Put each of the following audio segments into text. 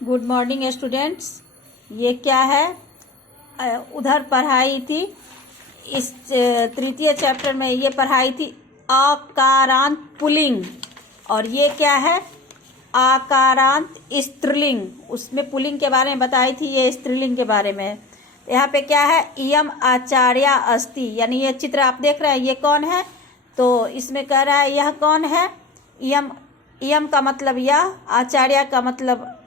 Good morning students. ये क्या है? उधर पढ़ाई थी, इस तृतीय चैप्टर में ये पढ़ाई थी अकारांत पुल्लिंग, और ये क्या है? आकारांत स्त्रीलिंग। उसमें पुल्लिंग के बारे में बताई थी, ये स्त्रीलिंग के बारे में। यहाँ पे क्या है? इयम आचार्या अस्ति, यानी ये चित्र आप देख रहे हैं, ये कौन है? तो इसमें कह रहा है यह कौन है? इयम, इयम का मतलब यह, आचार्य का मतलब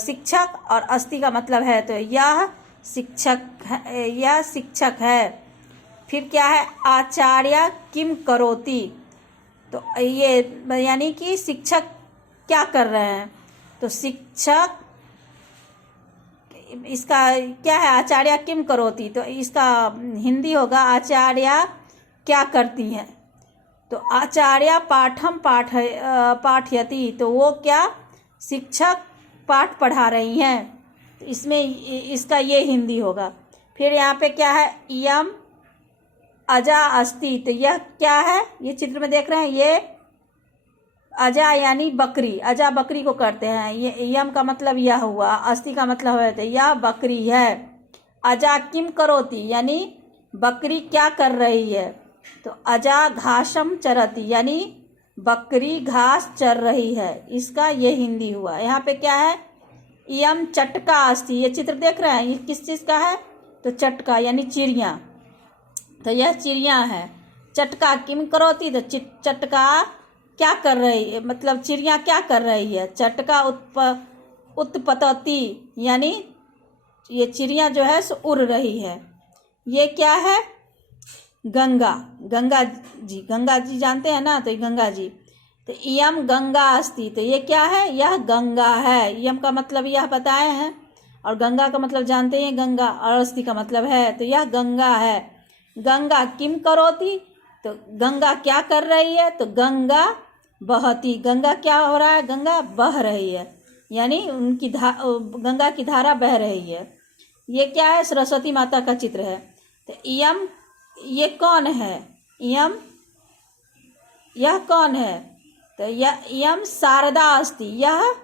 शिक्षक, और अस्ति का मतलब है, तो यह शिक्षक है, यह शिक्षक है। फिर क्या है? आचार्य किम करोति, तो ये यानी कि शिक्षक क्या कर रहे हैं? तो शिक्षक, इसका क्या है? आचार्य किम करोति, तो इसका हिंदी होगा आचार्य क्या करती हैं। तो आचार्य पाठम पाठयति, तो वो क्या? शिक्षक पाठ पढ़ा रही हैं, तो इसमें इसका ये हिंदी होगा। फिर यहाँ पे क्या है? इयम अजा अस्ति, तो यह क्या है? ये चित्र में देख रहे हैं, ये अजा यानी बकरी, अजा बकरी को करते हैं। ये इयम का मतलब यह हुआ, अस्ति का मतलब है तो यह बकरी है। अजा किम करोति, यानी बकरी क्या कर रही है? तो अजा घासम चरती, यानी बकरी घास चर रही है। इसका ये हिंदी हुआ। यहाँ पे क्या है? इयम चटका अस्ति, ये चित्र देख रहे हैं, ये किस चीज़ का है? तो चटका यानी चिड़िया, तो यह चिड़िया है। चटका किम करोती, तो चटका क्या कर रही है, मतलब चिड़िया क्या कर रही है? चटका उत्पतति, यानी ये चिड़िया जो है सो उड़ रही है। ये क्या है? गंगा, गंगा जी जानते हैं ना, तो गंगा जी। तो इयम गंगा अस्ति, तो ये क्या है? यह गंगा है। इयम का मतलब यह बताए हैं, और गंगा का मतलब जानते हैं गंगा, और अस्ति का मतलब है, तो यह गंगा है। गंगा किम करोति, तो गंगा क्या कर रही है? तो गंगा बहती, गंगा क्या हो रहा है? गंगा बह रही है, यानी उनकी गंगा की धारा बह रही है। ये क्या है? सरस्वती माता का चित्र है। तो इयम, ये कौन है? इयम, यह कौन है? तो यह इयम शारदा अस्ति, यह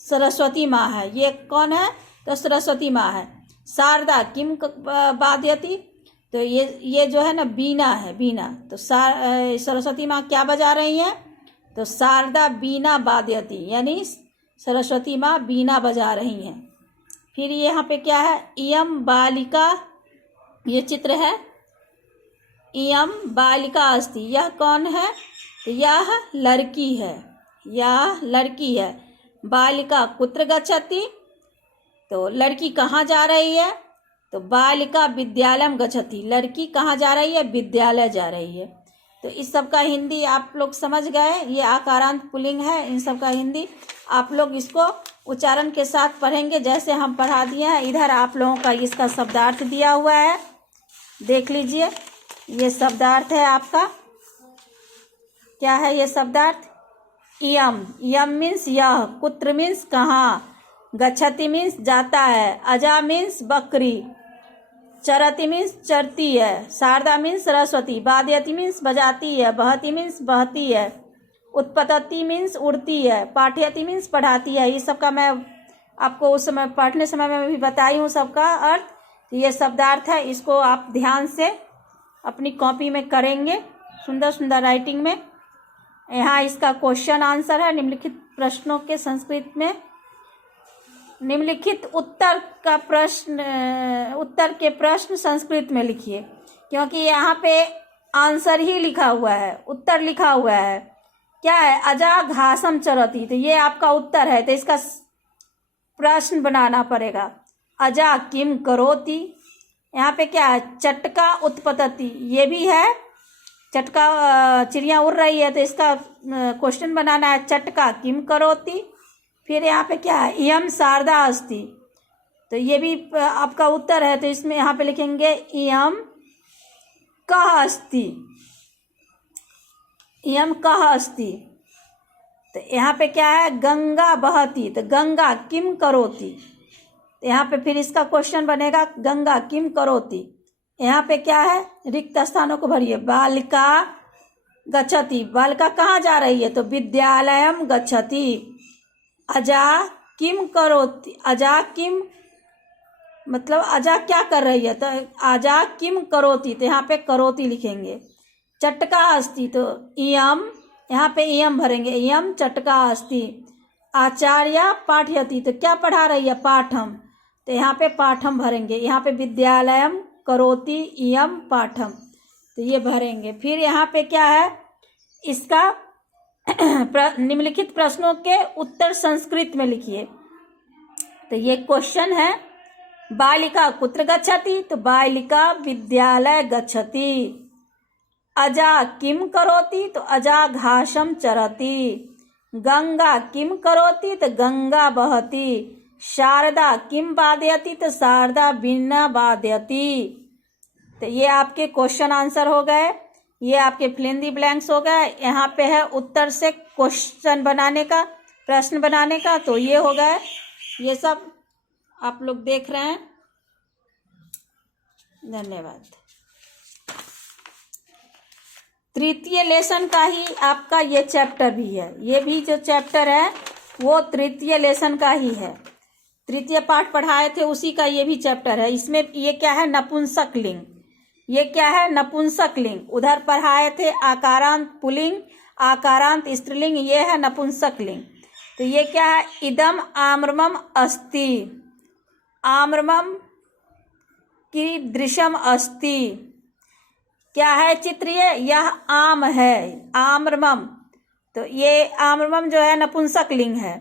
सरस्वती माँ है। ये कौन है? तो सरस्वती माँ है। शारदा किम वादयति, तो ये जो है ना बीना है, बीना। तो सरस्वती माँ क्या बजा रही हैं? तो शारदा बीना वादयति, यानी सरस्वती माँ बीना बजा रही हैं। फिर यहाँ पे क्या है? इयम बालिका, ये चित्र है, इयम बालिका अस्ति, यह कौन है? तो यह लड़की है, यह लड़की है। बालिका कुत्र गच्छति, तो लड़की कहाँ जा रही है? तो बालिका विद्यालयम गच्छति, लड़की कहाँ जा रही है? विद्यालय जा रही है। तो इस सब का हिंदी आप लोग समझ गए। ये आकारांत पुल्लिंग है, इन सब का हिंदी आप लोग इसको उच्चारण के साथ पढ़ेंगे, जैसे हम पढ़ा दिए हैं। इधर आप लोगों का इसका शब्दार्थ दिया हुआ है, देख लीजिए। ये शब्दार्थ है आपका, क्या है ये शब्दार्थ? इयम, इयम मीन्स यह, कुत्र मीन्स कहाँ, गच्छति मीन्स जाता है, अजा मीन्स बकरी, चरति मीन्स चरती है, शारदा मीन्स सरस्वती, वादयति मीन्स बजाती है, बहती मीन्स बहती है, उत्पतति मीन्स उड़ती है, पाठयति मीन्स पढ़ाती है। ये सब का मैं आपको उस समय पढ़ने समय में भी बताई हूँ सबका अर्थ। ये शब्दार्थ है, इसको आप ध्यान से अपनी कॉपी में करेंगे, सुंदर सुंदर राइटिंग में। यहाँ इसका क्वेश्चन आंसर है, निम्नलिखित प्रश्नों के संस्कृत में, निम्नलिखित उत्तर के प्रश्न संस्कृत में लिखिए, क्योंकि यहाँ पे आंसर ही लिखा हुआ है, उत्तर लिखा हुआ है। क्या है? अजा घासम चरती, तो ये आपका उत्तर है, तो इसका प्रश्न बनाना पड़ेगा। अजा किम करोति, यहाँ पे क्या है? चटका उत्पतति, ये भी है, चटका चिड़िया उड़ रही है, तो इसका क्वेश्चन बनाना है, चटका किम करोति। फिर यहाँ पे क्या है? इयम शारदा अस्ति, तो ये भी आपका उत्तर है, तो इसमें यहाँ पे लिखेंगे इयम कः अस्ति, इयम कः अस्ति। तो यहाँ पे क्या है? गंगा बहती, तो गंगा किम करोति, तो यहाँ पे फिर इसका क्वेश्चन बनेगा गंगा किम करोति। यहाँ पे क्या है? रिक्त स्थानों को भरिए। बालिका गच्छति, बालिका कहाँ जा रही है? तो विद्यालयम गच्छति। अजा किम करोति, अजा किम मतलब अजा क्या कर रही है, तो अजा किम करोति, तो यहाँ पे करोति लिखेंगे। चटका अस्ति, तो इयम, यहाँ पे इयम भरेंगे, इयम चटका अस्ति। आचार्य पाठयति, तो क्या पढ़ा रही है, पाठम, तो यहाँ पे पाठम भरेंगे। यहाँ पे विद्यालयम करोति इयम पाठम, तो ये भरेंगे। फिर यहाँ पे क्या है, इसका निम्नलिखित प्रश्नों के उत्तर संस्कृत में लिखिए। तो ये क्वेश्चन है, बालिका कुत्र गच्छति, तो बालिका विद्यालय गच्छति। अजा किम करोति, तो अजा घासम चरति। गंगा किम करोति, तो गंगा बहति। शारदा किम वादयति, तो शारदा वीणा वादयति। तो ये आपके क्वेश्चन आंसर हो गए, ये आपके फिल इन द ब्लैंक्स हो गए। यहाँ पे है उत्तर से क्वेश्चन बनाने का, प्रश्न बनाने का, तो ये हो गए। ये सब आप लोग देख रहे हैं। धन्यवाद। तृतीय लेसन का ही आपका ये चैप्टर भी है, ये भी जो चैप्टर है वो तृतीय लेसन का ही है। तृतीय पाठ पढ़ाए थे उसी का ये भी चैप्टर है। इसमें ये क्या है, नपुंसक लिंग, ये क्या है, नपुंसक लिंग। उधर पढ़ाए थे आकारांत पुल्लिंग, आकारांत स्त्रीलिंग, ये है नपुंसक लिंग। तो ये क्या है, इदम आम्रमम अस्ति, आम्रमम की दृश्यम अस्ति। क्या है चित्र, यह आम है, आम्रमम। तो ये आम्रमम जो है नपुंसक लिंग है,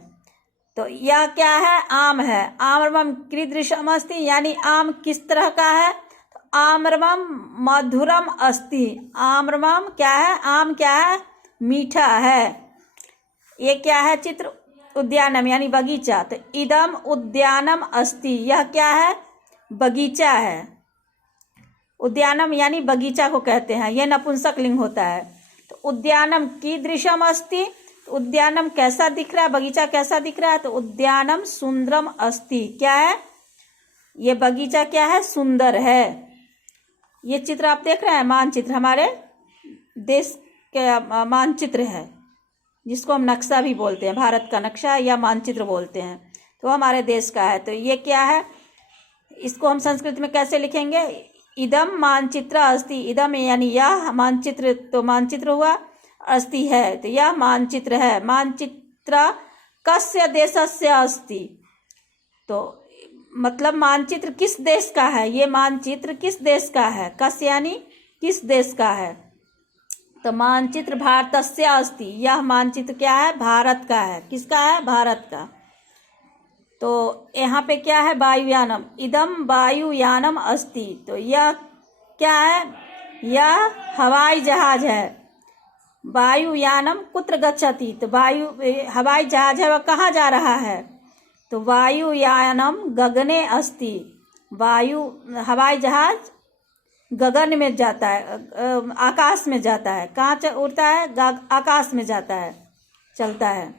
तो यह क्या है, आम है। आम्रमम कीदृशम अस्ति, यानी आम किस तरह का है, तो आम्रमम मधुरम अस्ति। आम्रमम क्या है, आम क्या है, मीठा है। ये क्या है चित्र, उद्यानम यानी बगीचा। तो इदम उद्यानम अस्ति, यह क्या है, बगीचा है। उद्यानम यानी बगीचा को कहते हैं, यह नपुंसक लिंग होता है। तो उद्यानम कीदृशम अस्ति, तो उद्यानम कैसा दिख रहा है, बगीचा कैसा दिख रहा है, तो उद्यानम सुंदरम अस्ति। क्या है, ये बगीचा क्या है, सुंदर है। ये चित्र आप देख रहे हैं, मानचित्र, हमारे देश के मानचित्र है, जिसको हम नक्शा भी बोलते हैं, भारत का नक्शा या मानचित्र बोलते हैं, तो हमारे देश का है। तो ये क्या है, इसको हम संस्कृत में कैसे लिखेंगे, इदम मानचित्र अस्ति। इदम यानी यह, मानचित्र तो मानचित्र हुआ, अस्ति है तो यह मानचित्र है। मानचित्र कस्य देशस्य अस्ति, तो मतलब मानचित्र किस देश का है, ये मानचित्र किस देश का है, कस्य यानी किस देश का है, तो मानचित्र भारतस्य अस्ति। यह मानचित्र क्या है, भारत का है। किसका है, भारत का। तो यहाँ पे क्या है, वायुयानम, इदम वायुयानम अस्ति। तो यह क्या है, यह हवाई जहाज है। वायुयानम कुत्र गच्छति, तो वायु हवाई जहाज है, वह कहाँ जा रहा है, तो वायुयानम गगने अस्ति। वायु हवाई जहाज गगन में जाता है, आकाश में जाता है। कहाँ उड़ता है, आकाश में जाता है, चलता है।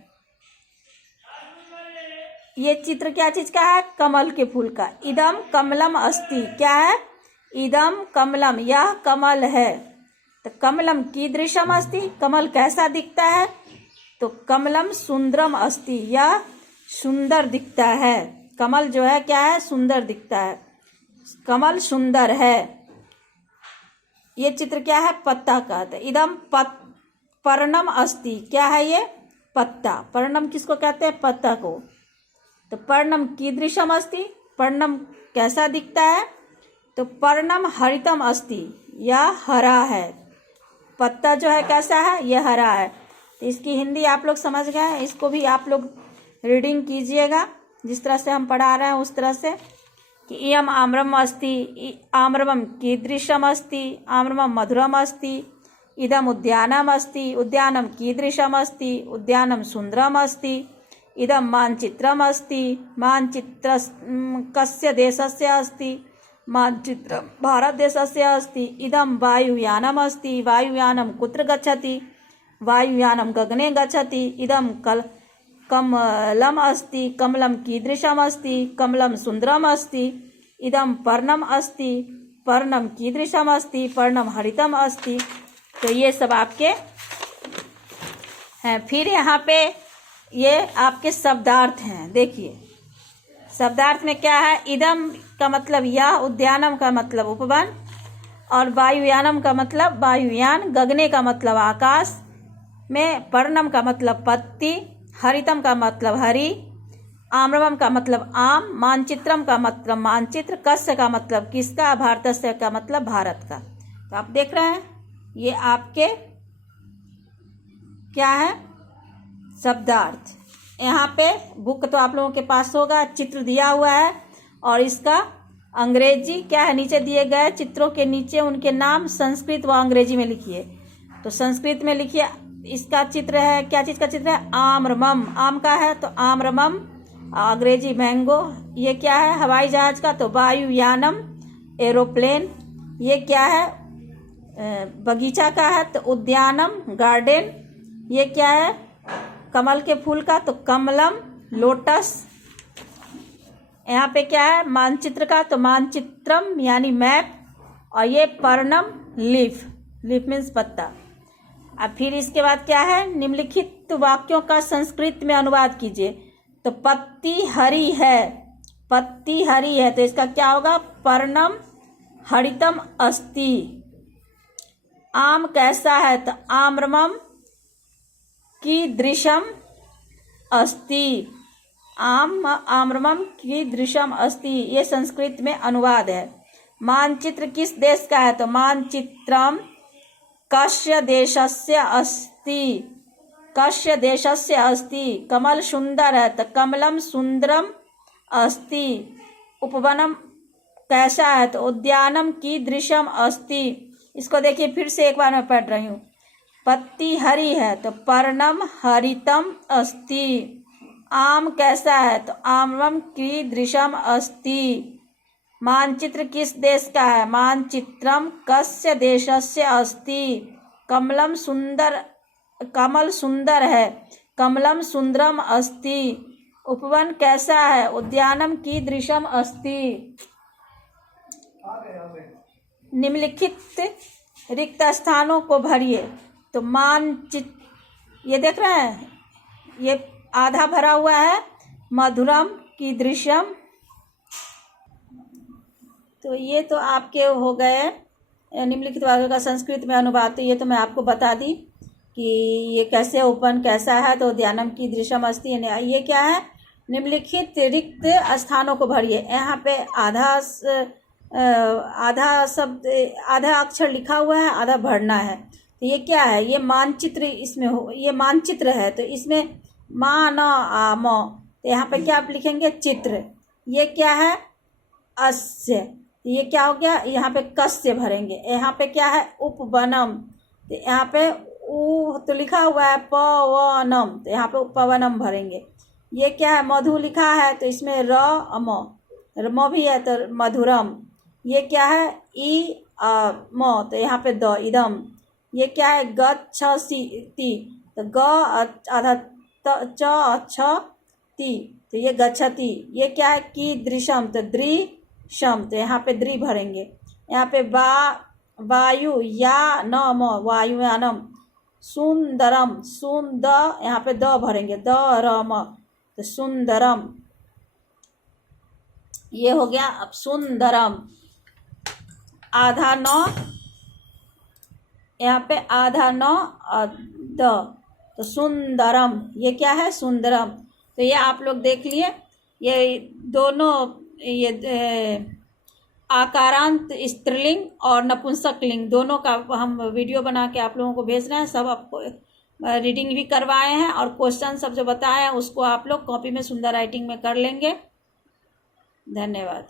ये चित्र क्या चीज का है, कमल के फूल का। इदम कमलम अस्ति, क्या है, इदम कमलम, यह कमल है। तो कमलम कीदृशम अस्ति, कमल कैसा दिखता है, तो कमलम सुंदरम अस्ति, यह सुंदर दिखता है। कमल जो है क्या है, सुंदर दिखता है, कमल सुंदर है। ये चित्र क्या है, पत्ता का। तो इदम पर्णम अस्ति, क्या है ये, पत्ता। पर्णम किसको कहते हैं, पत्ता को। तो पर्णम कीदृशम अस्ति, पर्णम कैसा दिखता है, तो पर्णम हरितम अस्ति, यह हरा है। पत्ता जो है कैसा है, यह हरा है। तो इसकी हिंदी आप लोग समझ गए, इसको भी आप लोग रीडिंग कीजिएगा जिस तरह से हम पढ़ा रहे हैं उस तरह से, कि इयम आम्रम अस्ति, आम्रमम कीदृशम अस्ति, आम्रमम मधुरम अस्ति, इदम उद्यानम अस्ति, उद्यानम कीदृशम अस्ति, उद्यानम सुंदरम अस्ति, इदम मानचित्रम अस्ति, मानचित्र कस्य देशस्य अस्ति, मानचित्र भारत देशस्य अस्ति, इदम वायुयानम अस्ति, वायुयानम कुत्र गच्छति, वायुयानम गगने गच्छति, इदम कमलम अस्ति, कमलम कीदृशम अस्ति, कमलम सुंदरम अस्ति, इदम पर्णम अस्ति, पर्णम कीदृशम अस्ति, पर्णम हरितम अस्ति। तो ये सब आपके हैं। फिर यहाँ पे ये आपके शब्दार्थ हैं। देखिए शब्दार्थ में क्या है, इदम का मतलब यह, उद्यानम का मतलब उपवन, और वायुयानम का मतलब वायुयान, गगने का मतलब आकाश में, पर्णम का मतलब पत्ती, हरितम का मतलब हरी, आम्रमम का मतलब आम, मानचित्रम का मतलब मानचित्र, कस्य का मतलब किसका, भारतस्य का मतलब भारत का। तो आप देख रहे हैं ये आपके क्या है, शब्दार्थ। यहाँ पे बुक तो आप लोगों के पास होगा, चित्र दिया हुआ है और इसका अंग्रेजी क्या है, नीचे दिए गए चित्रों के नीचे उनके नाम संस्कृत व अंग्रेजी में लिखिए। तो संस्कृत में लिखिए, इसका चित्र है, क्या चीज़ का चित्र है, आम्रमम, आम का है तो आम्रमम, अंग्रेजी मैंगो। ये क्या है, हवाई जहाज का तो वायुयानम, एरोप्लेन। ये क्या है, बगीचा का है तो उद्यानम, गार्डन। ये क्या है, कमल के फूल का तो कमलम, लोटस। यहाँ पे क्या है, मानचित्र का तो मानचित्रम यानी मैप, और ये पर्णम, लीफ, लीफ मीन्स पत्ता। अब फिर इसके बाद क्या है, निम्नलिखित वाक्यों का संस्कृत में अनुवाद कीजिए। तो पत्ती हरी है, पत्ती हरी है तो इसका क्या होगा, पर्णम हरितम अस्ति। आम कैसा है तो आम्रमम कीदृशम अस्ति, आम्रमम कीदृशम अस्ति। ये संस्कृत में अनुवाद है। मानचित्र किस देश का है तो मानचित्रम कस्य देशस्य अस्ति, कस्य देशस्य अस्ति। कमल सुंदर है तो कमलम सुंदरम अस्ति। उपवनम कैसा है तो उद्यानम कीदृशम अस्ति। इसको देखिए फिर से एक बार मैं पढ़ रही हूँ। पत्ती हरी है तो पर्णम हरितम अस्ति। आम कैसा है तो आम्रम कीदृशम अस्ति। मानचित्र किस देश का है, मानचित्रम कस्य देशस्य अस्ति। कमल सुंदर है, कमलम सुंदरम अस्ति। उपवन कैसा है, उद्यानम कीदृशम अस्ति। निम्नलिखित रिक्त स्थानों को भरिए। तो मानचित्र, ये देख रहे हैं ये आधा भरा हुआ है, मधुरम कीदृशम। तो ये तो आपके हो गए निम्नलिखित वाक्यों का संस्कृत में अनुवाद। तो ये तो मैं आपको बता दी कि ये कैसे, उपवन कैसा है तो उद्यानम कीदृशम अस्ति। ये क्या है, निम्नलिखित रिक्त स्थानों को भरिए। यहाँ पे आधा शब्द, आधा अक्षर लिखा हुआ है, आधा भरना है। तो ये क्या है, ये मानचित्र, इसमें हो, ये मानचित्र है तो इसमें मा न आ म, तो यहाँ पे क्या आप लिखेंगे, चित्र। ये क्या है, अस्य, तो ये क्या हो गया, यहाँ पे कस्य भरेंगे। यहाँ पे क्या है, उपवनम, तो यहाँ पे उ तो लिखा हुआ है पवनम, तो यहाँ पे उपवनम भरेंगे। ये क्या है, मधु लिखा है तो इसमें र भी है तो मधुरम। ये क्या है, ई म, तो यहाँ पे द, इदम। ये क्या है, गच्छति, तो ग आधा छ ती, तो ये गच्छति। ये क्या है, कीदृशम, तो दृशम, तो यहाँ पे दृ भरेंगे। यहाँ पे वायु या न म, वायुयानम। सुंदरम, यहाँ पे द भरेंगे, द र म, तो सुंदरम। ये हो गया। अब सुंदरम, आधा नौ, यहाँ पे आधा नौ द, तो सुंदरम। ये क्या है, सुंदरम। तो ये आप लोग देख लिए, ये दोनों, ये आकारांत स्त्रीलिंग और नपुंसक लिंग दोनों का हम वीडियो बना के आप लोगों को भेज रहे हैं। सब आपको रीडिंग भी करवाए हैं और क्वेश्चन सब जो बताए हैं उसको आप लोग कॉपी में सुंदर राइटिंग में कर लेंगे। धन्यवाद।